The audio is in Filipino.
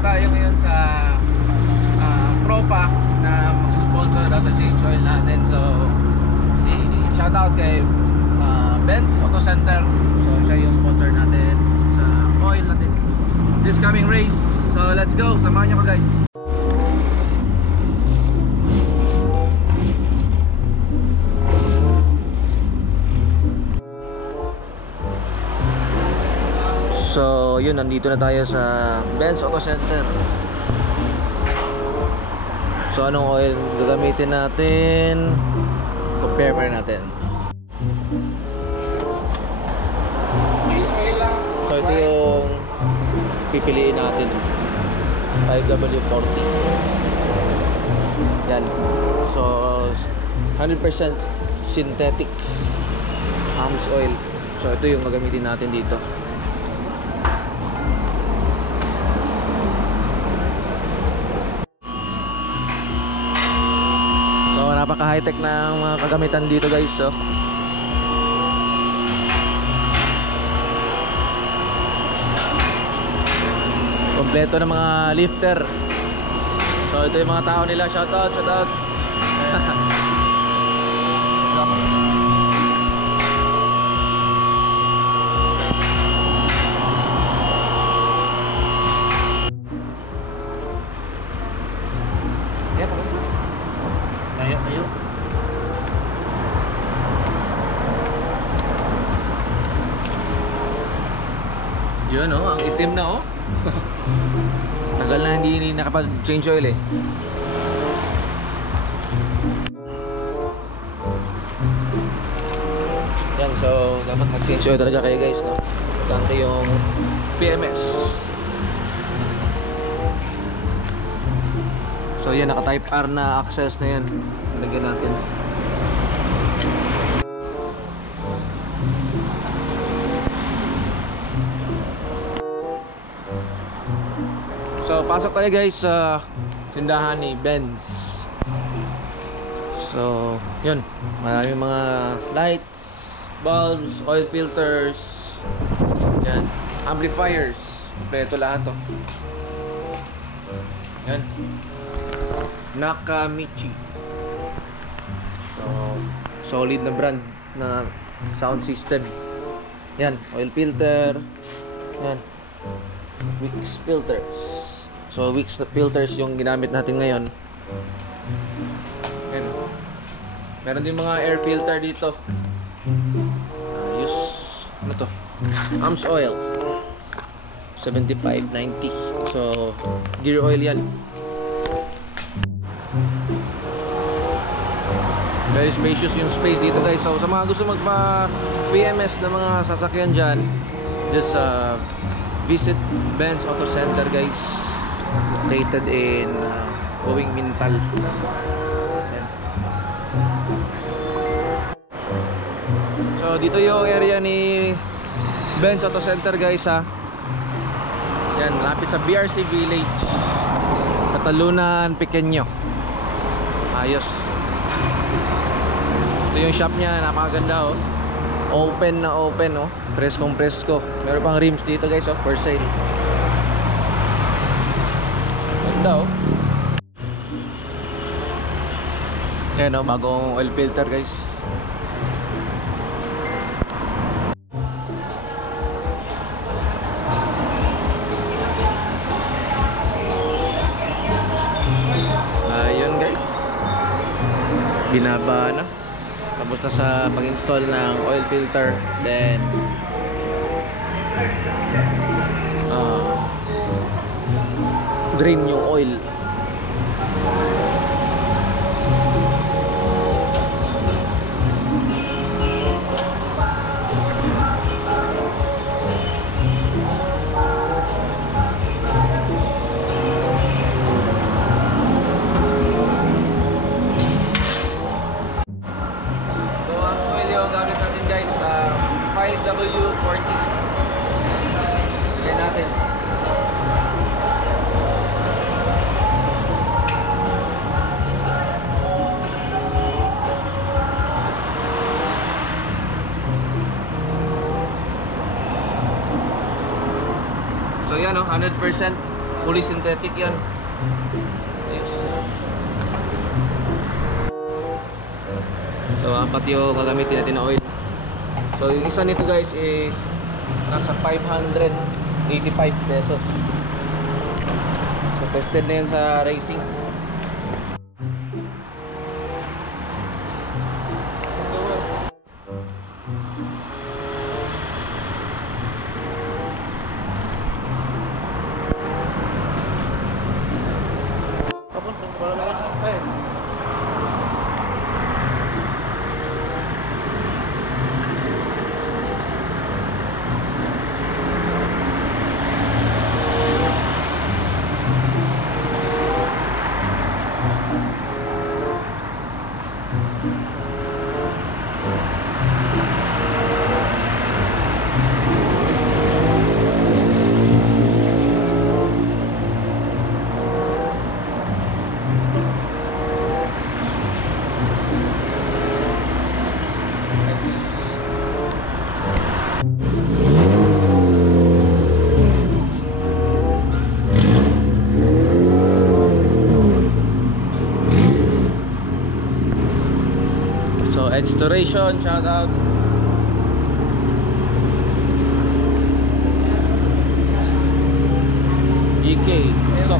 tayo ngayon sa tropa na magsusponsor daw sa change oil natin. So shoutout kay Benz Auto Center. So siya yung sponsor natin sa oil natin this coming race. So let's go, samahan nyo ko guys. So yun, nandito na tayo sa Benz Auto Center. So anong oil gagamitin natin? Compare pa rin natin. So ito yung pipiliin natin, 5W40. Yan. So 100% synthetic hams oil. So ito yung gagamitin natin dito. Napaka high-tech na mga kagamitan dito guys. So kompleto ng mga lifter. So ito yung mga tao nila. Shoutout, shoutout. Ayo. Yun oh, ang itim na oh. Tagal na hindi nakapag-change oil eh. Yan, so dapat mag-change oil talaga kayo guys, no? Importante yung PMS. So yan, naka type R na access na yan. Lagyan natin. So pasok tayo guys sa tindahan ni Benz. So yun, maraming mga lights, bulbs, oil filters, yan, amplifiers, kompleto lahat to. Yan, Nakamichi. So solid na brand na sound system. Yan, oil filter. Yan, Wix filters. So Wix filters yung ginamit natin ngayon. Yan. Meron din mga air filter dito. Use ano to? Hams oil 7590. So gear oil yan. Very spacious yung space dito guys. So sa mga gusto magpa PMS na mga sasakyan dyan, just visit Benz Auto Center guys, located in Gowing Mintal. So dito yung area ni Benz Auto Center guys ha. Yan, lapit sa BRC Village, Katalunan, Pequeño. Ayos. Ito yung shop niya, napakaganda oh. Open na open oh. Preskong presko. Meron pang rims dito guys oh, for sale. Ganda oh. Yan oh, bagong oil filter guys. Ayun guys, binaba na. Tapos na sa pag-install ng oil filter. Then drain yung oil. W40. Sige natin. So yan oh, 100% Fully synthetic yan. Yes. So, apat yung gagamitin natin na oil. So, yung isa nito guys is nasa 585 pesos. So, tested na yan sa racing. Tapos, wala na guys. So, Edstoration, shout out. EK, so